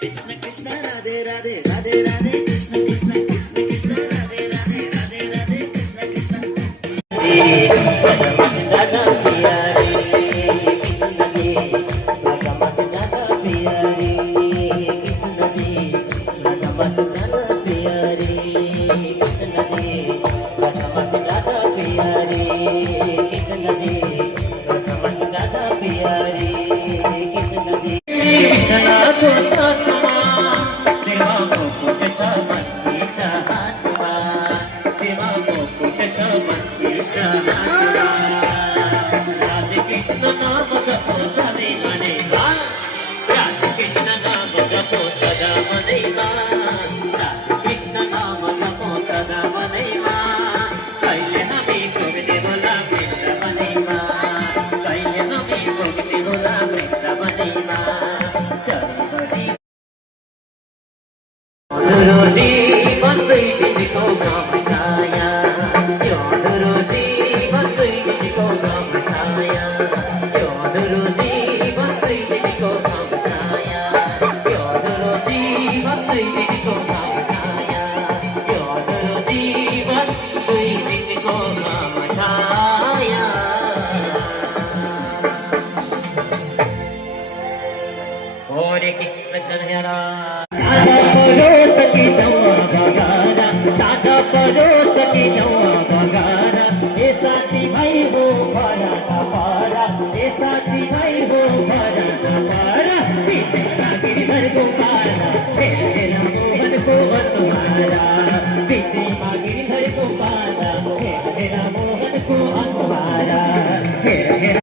कृष्ण कृष्ण राधे राधे राधे राधे कृष्ण कृष्ण कृष्ण कृष्ण राधे राधे राधे राधे कृष्ण कृष्ण दादा पिया रे कृष्ण जी लगमत दादा पिया रे कृष्ण जी लगमत दादा पिया रे कृष्ण जी लगमत दादा पिया रे कृष्ण जी लगमत दादा पिया रे कृष्ण जी कृष्णा को सतमा सेवा को कुछ मंची चाहतवा सेवा को कुछ मंची चाहतवा कृष्ण नाम जपो सदा मनेगा राधे कृष्ण नाम जपो सदा मनेगा राधे कृष्ण नाम जपो सदा मनेगा कैले हमें भोगते बोला वृंदावनेगा कैले हमें भोगते बोला वृंदावनेगा चरमरी अनुरोधी बंदई जिसको नाम छाया अनुरोधी बंदई जिसको नाम छाया अनुरोधी बंदई जिसको नाम छाया अनुरोधी बंदई जिसको नाम छाया अनुरोधी बंदई जिसको नाम छाया हरे कृष्ण कन्हैया सखी नवा बगाना दादा करो सखी नवा बगाना ये साथी भाई हो भरा ना पारा ये साथी भाई हो भरा ना पारा पीछे गिरिधर को पारा तेरा मोहन को तुम्हारा पीछे गिरिधर को पारा तेरा मोहन को